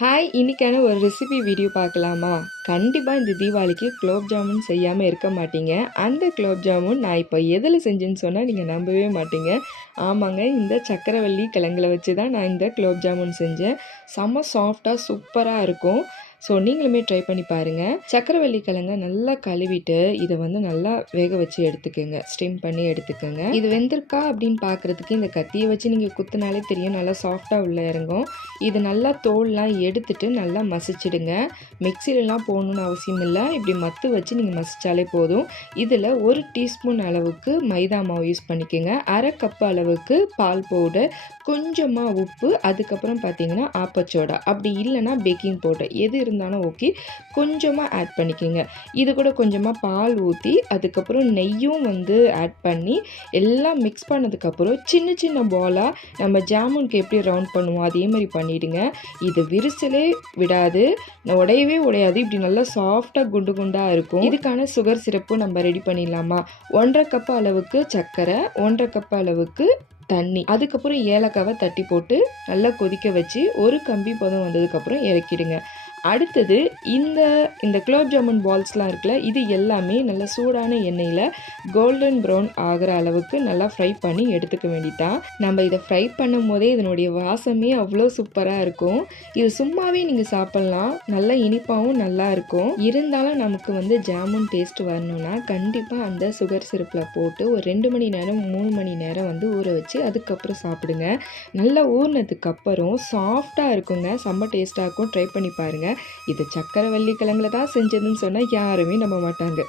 Hi, இன்னைக்கான ஒரு recipe video பார்க்கலாமா? கண்டிப்பாக இந்த தீபாவளிக்கு குலோப் ஜாமுன் செய்யாமல் இருக்க மாட்டீங்க. அந்த குலோப் ஜாமுன் நான் இப்போ எதில் செஞ்சேன்னு சொன்னால் நீங்கள் நம்பவே மாட்டீங்க. ஆமாங்க, இந்த சக்கரவள்ளி கிழங்குல வச்சு தான் நான் இந்த குலோப் ஜாமுன் செஞ்சேன். செம்ம சாஃப்டாக சூப்பராக இருக்கும். ஸோ நீங்களுமே ட்ரை பண்ணி பாருங்கள். சக்கரவள்ளி கிழங்க நல்லா கழுவிட்டு இதை நல்லா வேக வச்சு எடுத்துக்கோங்க. ஸ்டீம் பண்ணி எடுத்துக்கோங்க. இது வெந்திருக்கா அப்படின்னு பார்க்குறதுக்கு இந்த கத்தியை வச்சு நீங்கள் குத்துனாலே தெரியும், நல்லா சாஃப்டாக உள்ளே இறங்கும். இது நல்லா தோல்லாம் எடுத்துட்டு நல்லா மசிச்சிடுங்க. மிக்சிலெலாம் போடணுன்னு அவசியம் இல்லை. இப்படி மத்து வச்சு நீங்கள் மசித்தாலே போதும். இதில் 1 டீஸ்பூன் அளவுக்கு மைதா மாவு யூஸ் பண்ணிக்கோங்க. 1/2 கப் அளவுக்கு பால் பவுடர், கொஞ்சமாக உப்பு, அதுக்கப்புறம் பார்த்தீங்கன்னா ஆப்பச்சோடா, அப்படி இல்லைன்னா பேக்கிங் பவுடர் எது இருந்தாலும் ஓகே, கொஞ்சமாக ஆட் பண்ணிக்கோங்க. இது கூட கொஞ்சமாக பால் ஊற்றி அதுக்கப்புறம் நெய்யும் ஆட் பண்ணி எல்லாம் மிக்ஸ் பண்ணதுக்கப்புறம் சின்ன சின்ன பாலாக நம்ம ஜாமுனுக்கு எப்படி ரவுண்ட் பண்ணுவோம் அதே மாதிரி பண்ணிவிடுங்க. இது விரிசலே விடாது, உடையவே உடையாது. இப்படி நல்லா சாஃப்டாக குண்டு குண்டாக இருக்கும். இதுக்கான சுகர் சிரப்பும் நம்ம ரெடி பண்ணிடலாமா? 1/2 கப் அளவுக்கு சர்க்கரை, 1/2 கப் அளவுக்கு தண்ணி, அதுக்கப்புறம் ஏலக்காவை தட்டி போட்டு நல்லா கொதிக்க வச்சு ஒரு கம்பி பதம் வந்ததுக்கப்புறம் இறக்கிடுங்க. அடுத்தது இந்த குலோப் ஜாமுன் பால்ஸ்லாம் இருக்குல்ல, இது எல்லாமே நல்லா சூடான எண்ணெயில் கோல்டன் ப்ரௌன் ஆகிற அளவுக்கு நல்லா ஃப்ரை பண்ணி எடுத்துக்க வேண்டியதான். நம்ம இதை ஃப்ரை பண்ணும் போதே இதனுடைய வாசமே அவ்வளோ சூப்பராக இருக்கும். இது சும்மாவே நீங்கள் சாப்பிட்லாம், நல்லா இனிப்பாகவும் நல்லா இருக்கும். இருந்தாலும் நமக்கு ஜாமுன் டேஸ்ட் வரணும்னா கண்டிப்பாக அந்த சுகர் சிரப்பில் போட்டு ஒரு 2 மணி நேரம் 3 மணி நேரம் ஊற வச்சு அதுக்கப்புறம் சாப்பிடுங்க. நல்லா ஊறினதுக்கப்புறம் சாஃப்டாக இருக்குங்க, செம்ம டேஸ்ட்டாக இருக்கும். ட்ரை பண்ணி பாருங்கள். இது சக்கரவள்ளி கிழங்குல தான் செஞ்சதுன்னு சொன்னால் யாருமே நம்ப மாட்டாங்க.